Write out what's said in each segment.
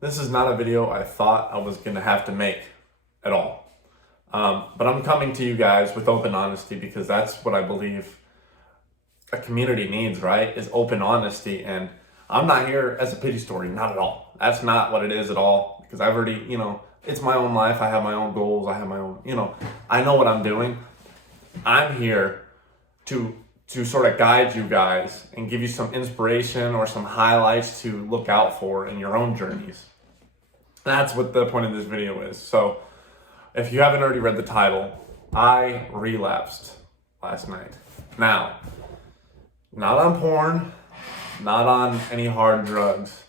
This is not a video I thought I was gonna have to make at all. But I'm coming to you guys with open honesty because that's what I believe a community needs, right? Is open honesty. And I'm not here as a pity story, not at all. That's not what it is at all, because I've already, it's my own life. I have my own goals. I have my own, I know what I'm doing. I'm here to sort of guide you guys and give you some inspiration or some highlights to look out for in your own journeys. That's what the point of this video is. So if you haven't already read the title, I relapsed last night. Now, not on porn, not on any hard drugs,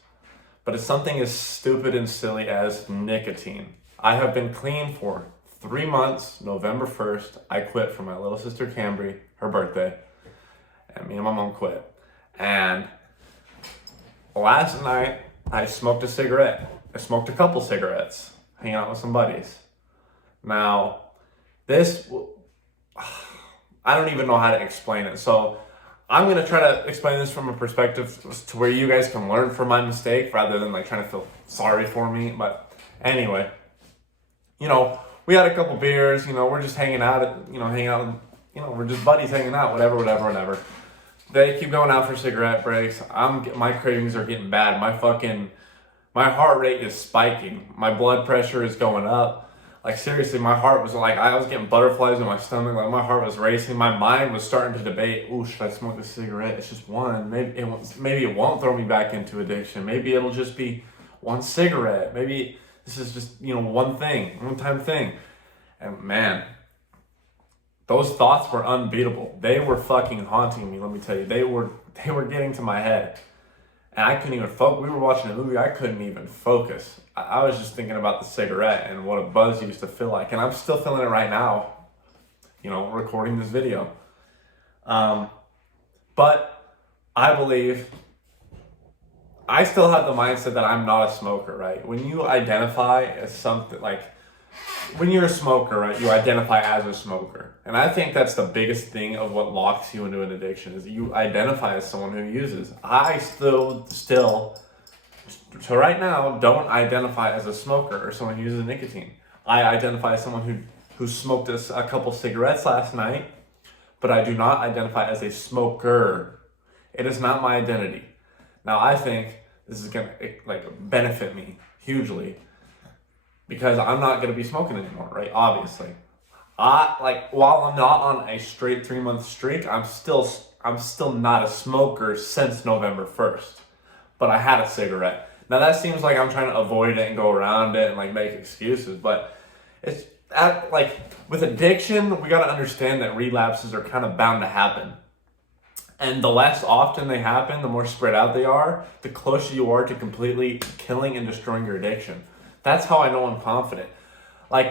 but it's something as stupid and silly as nicotine. I have been clean for 3 months. November 1st, I quit for my little sister Cambry, her birthday, and me and my mom quit. And last night, I smoked a cigarette. I smoked a couple cigarettes, hanging out with some buddies. Now, this, I don't even know how to explain it. So I'm going to try to explain this from a perspective to where you guys can learn from my mistake rather than like trying to feel sorry for me. But anyway, we had a couple beers, we're just hanging out, we're just buddies hanging out, whatever. They keep going out for cigarette breaks. My cravings are getting bad. My heart rate is spiking. My blood pressure is going up. Like seriously, my heart was like, I was getting butterflies in my stomach. Like my heart was racing. My mind was starting to debate, should I smoke this cigarette? It's just one. Maybe it won't throw me back into addiction. Maybe it'll just be one cigarette. Maybe this is just, one-time thing. And man, those thoughts were unbeatable. They were fucking haunting me, let me tell you. They were getting to my head. And I couldn't even focus. We were watching a movie. I couldn't even focus. I was just thinking about the cigarette and what a buzz used to feel like. And I'm still feeling it right now, recording this video. But I believe I still have the mindset that I'm not a smoker, right? When you identify as something like, when you're a smoker, right, you identify as a smoker. And I think that's the biggest thing of what locks you into an addiction is you identify as someone who uses. I still, so right now, don't identify as a smoker or someone who uses nicotine. I identify as someone who smoked a couple cigarettes last night, but I do not identify as a smoker. It is not my identity. Now, I think this is going to benefit me hugely, because I'm not going to be smoking anymore, right? Obviously. While I'm not on a straight 3-month streak, I'm still not a smoker since November 1st. But I had a cigarette. Now that seems like I'm trying to avoid it and go around it and make excuses, but it's with addiction, we got to understand that relapses are kind of bound to happen. And the less often they happen, the more spread out they are, the closer you are to completely killing and destroying your addiction. That's how I know I'm confident.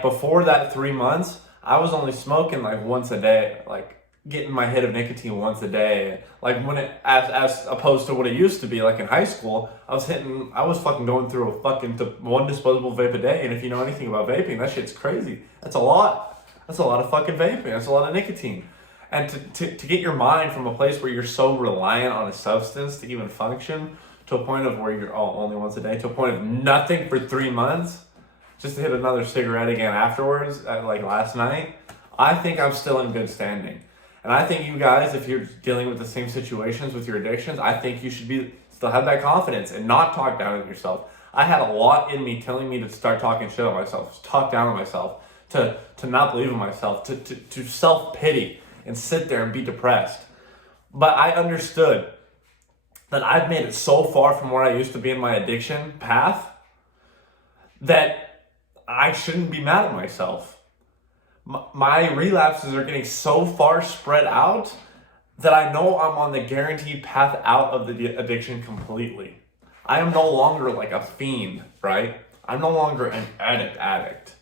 Before that 3 months, I was only smoking once a day, getting my hit of nicotine once a day. As opposed to what it used to be, in high school, I was fucking going through one disposable vape a day. And if you know anything about vaping, that shit's crazy. That's a lot. That's a lot of fucking vaping. That's a lot of nicotine. And to get your mind from a place where you're so reliant on a substance to even function, to a point of where you're only once a day, to a point of nothing for 3 months, just to hit another cigarette again afterwards, last night, I think I'm still in good standing. And I think you guys, if you're dealing with the same situations with your addictions, I think you should still have that confidence and not talk down on yourself. I had a lot in me telling me to start talking shit on myself, to talk down on myself, to not believe in myself, to self-pity and sit there and be depressed. But I understood that I've made it so far from where I used to be in my addiction path that I shouldn't be mad at myself. My relapses are getting so far spread out that I know I'm on the guaranteed path out of the addiction completely. I am no longer a fiend, right? I'm no longer an addict.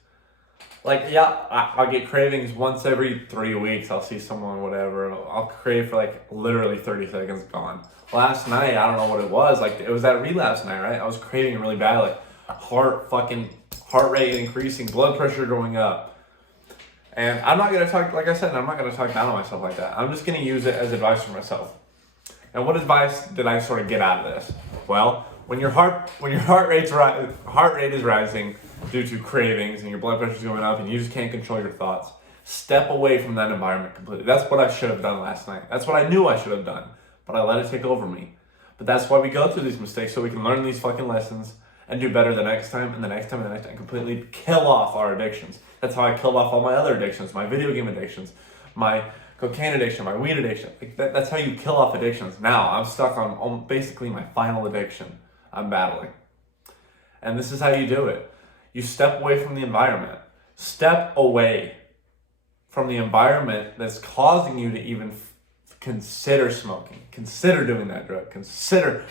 I'll get cravings once every 3 weeks. I'll see someone, whatever. I'll crave for literally 30 seconds, gone. Last night, I don't know what it was. It was that relapse night, right? I was craving it really bad. Heart rate increasing, blood pressure going up. And I'm not going to talk, like I said, I'm not going to talk down on myself like that. I'm just going to use it as advice for myself. And what advice did I sort of get out of this? Well, When your heart rate is rising due to cravings and your blood pressure is going up and you just can't control your thoughts, step away from that environment completely. That's what I should have done last night. That's what I knew I should have done, but I let it take over me. But that's why we go through these mistakes, so we can learn these fucking lessons and do better the next time and the next time and the next time, and completely kill off our addictions. That's how I killed off all my other addictions, my video game addictions, my cocaine addiction, my weed addiction. Like that's how you kill off addictions. Now I'm stuck on basically my final addiction I'm battling. And this is how you do it. You step away from the environment. Step away from the environment that's causing you to even consider smoking, consider doing that drug, consider,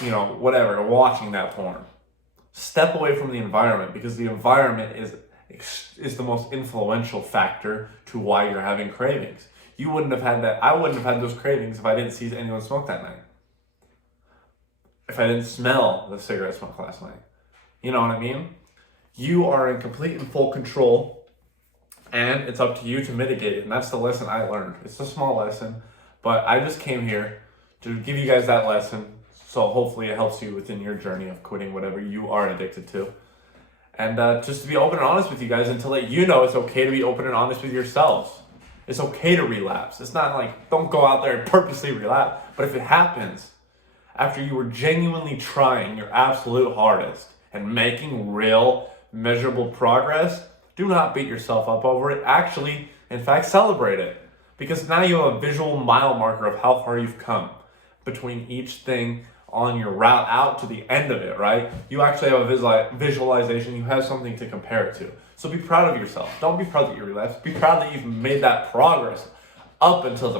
whatever, watching that porn. Step away from the environment, because the environment is the most influential factor to why you're having cravings. You wouldn't have had that. I wouldn't have had those cravings if I didn't see anyone smoke that night. If I didn't smell the cigarette smoke last night. You know what I mean? You are in complete and full control, and it's up to you to mitigate it. And that's the lesson I learned. It's a small lesson, but I just came here to give you guys that lesson. So hopefully it helps you within your journey of quitting whatever you are addicted to. And just to be open and honest with you guys, and to let you know it's okay to be open and honest with yourselves. It's okay to relapse. It's not like, don't go out there and purposely relapse. But if it happens, after you were genuinely trying your absolute hardest and making real, measurable progress, do not beat yourself up over it. Actually, in fact, celebrate it. Because now you have a visual mile marker of how far you've come between each thing on your route out to the end of it, right? You actually have a visualization. You have something to compare it to. So be proud of yourself. Don't be proud that you relapsed. Be proud that you've made that progress up until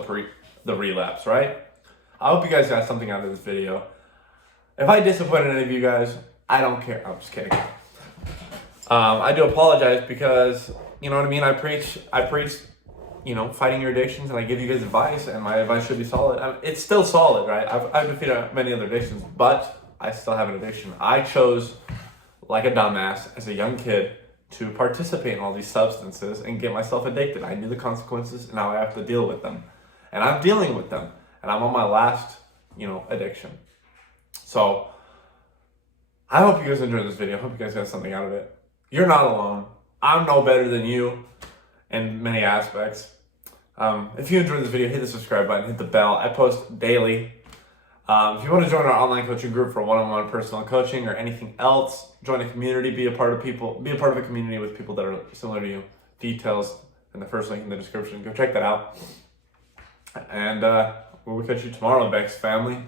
the relapse, right? I hope you guys got something out of this video. If I disappointed any of you guys, I don't care. I'm just kidding. I do apologize, because, you know what I mean? I preach, fighting your addictions, and I give you guys advice, and my advice should be solid. It's still solid, right? I've defeated many other addictions, but I still have an addiction. I chose, like a dumbass, as a young kid, to participate in all these substances and get myself addicted. I knew the consequences, and now I have to deal with them. And I'm dealing with them. And I'm on my last, addiction. So, I hope you guys enjoyed this video. I hope you guys got something out of it. You're not alone. I'm no better than you in many aspects. If you enjoyed this video, hit the subscribe button, hit the bell. I post daily. If you want to join our online coaching group for one-on-one personal coaching or anything else, join a community, be a part of a community with people that are similar to you. Details in the first link in the description. Go check that out. And we'll catch you tomorrow, VEXED family.